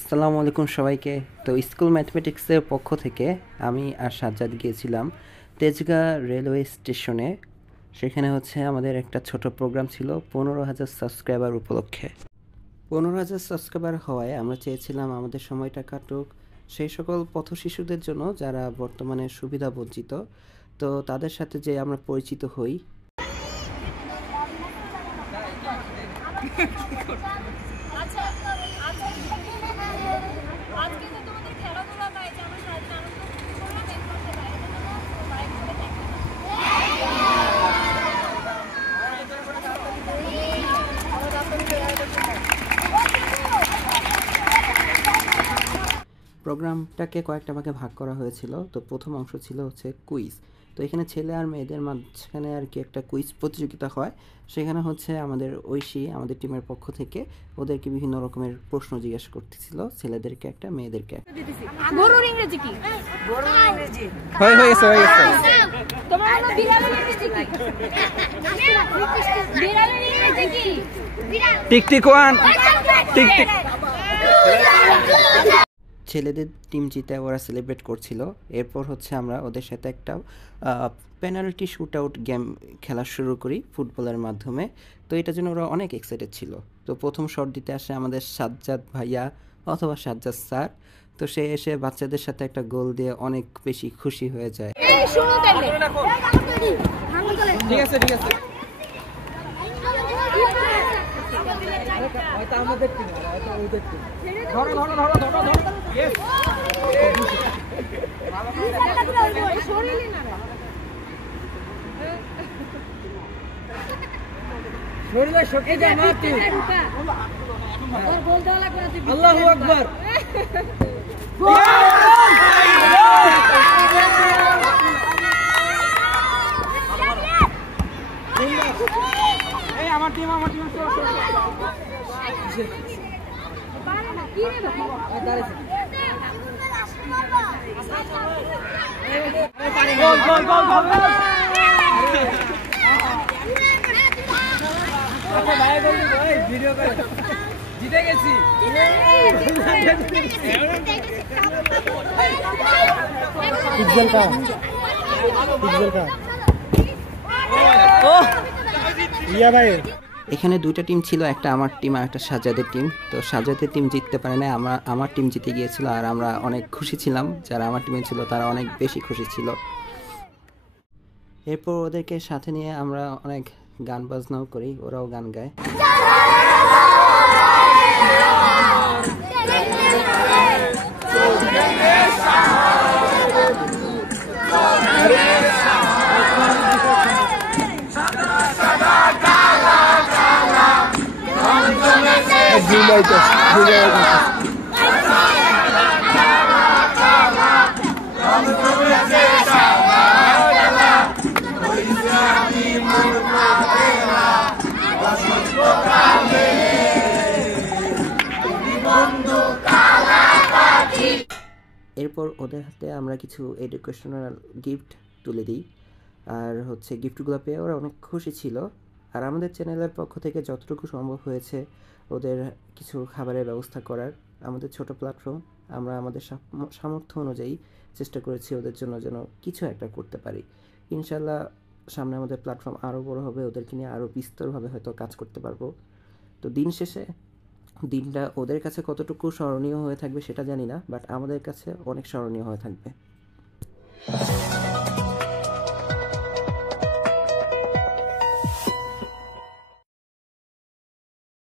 আসসালামু আলাইকুম সবাইকে। তো স্কুল ম্যাথমেটিক্সের পক্ষ থেকে আমি আর সাজ্জাদ গিয়েছিলাম তেজগাঁ রেলওয়ে স্টেশনে। সেখানে আমাদের একটা ছোট প্রোগ্রাম ছিল 15,000 সাবস্ক্রাইবার উপলক্ষে। 15,000 সাবস্ক্রাইবার হওয়ায় আমরা চেয়েছিলাম আমাদের সময়টা কাটুক সেই সকল পথশিশুদের জন্য যারা বর্তমানে সুবিধা বঞ্চিত, তো তাদের সাথে যে আমরা পরিচিত হই। প্রোগ্রামটাকে কয়েকটা ভাগে ভাগ করা হয়েছিল। তো প্রথম অংশ ছিল কুইজ। তো এখানে ছেলে আর মেয়েদের মাঝখানে আর কি একটা কুইজ প্রতিযোগিতা হয়। সেখানে আমাদের ঐশী আমাদের টিমের পক্ষ থেকে ওদেরকে বিভিন্ন রকমের প্রশ্ন জিজ্ঞেস করতেছিল, ছেলেদেরকে একটা মেয়েদেরকে একটা। গরুর ইংরেজি কি? গরুর ইংরেজি হয়ে গেছে। তোমার হলো বিড়ালের ইংরেজি কি? বিড়ালের ইংরেজি কি? টিকটিক ওয়ান টিকটিক। ছেলেদের টিম জিতে ওরা সেলিব্রেট করছিল। এরপর আমরা ওদের সাথে একটা পেনাল্টি শুট আউট গেম খেলা শুরু করি ফুটবলের মাধ্যমে। তো এটার জন্য ওরা অনেক এক্সাইটেড ছিল। তো প্রথম শট দিতে আসে আমাদের সাজ্জাদ ভাইয়া অথবা সাজ্জাদ স্যার। তো সে এসে বাচ্চাদের সাথে একটা গোল দিয়ে অনেক বেশি খুশি হয়ে যায়। ঠিক আছে আমাদের টিম ওদের টিম। ধরো ইয়েস শরীরে শোকে যায় না টিম। আল্লাহু আকবার। আমার টিম ভিডিও করে জিতে গেছি। এখানে দুইটা টিম ছিল, একটা আমার টিম আর একটা সাজ্জাদের টিম। তো সাজ্জাদের টিম জিততে পারে না, আমার টিম জিতে গিয়েছিল। আর আমরা অনেক খুশি ছিলাম, যারা আমার টিমে ছিল তারা অনেক বেশি খুশি ছিল। এরপর ওদেরকে সাথে নিয়ে আমরা অনেক গান বাজনাও করি, ওরাও গান গায়। এরপর ওদের হাতে আমরা কিছু এডুকেশনাল গিফট তুলে দিই। আর গিফটগুলো পেয়ে ওরা অনেক খুশি ছিল। আর আমাদের চ্যানেলের পক্ষ থেকে যতটুকু সম্ভব হয়েছে ওদের কিছু খাবারের ব্যবস্থা করার। আমাদের ছোট প্ল্যাটফর্ম, আমরা আমাদের সামর্থ্য অনুযায়ী চেষ্টা করেছি ওদের জন্য যেন কিছু একটা করতে পারি। ইনশাল্লাহ সামনে আমাদের প্ল্যাটফর্ম আরও বড় হবে, ওদেরকে নিয়ে আরও বিস্তরভাবে হয়তো কাজ করতে পারবো। তো দিন শেষে দিনটা ওদের কাছে কতটুকু স্মরণীয় হয়ে থাকবে সেটা জানি না, বাট আমাদের কাছে অনেক স্মরণীয় হয়ে থাকবে।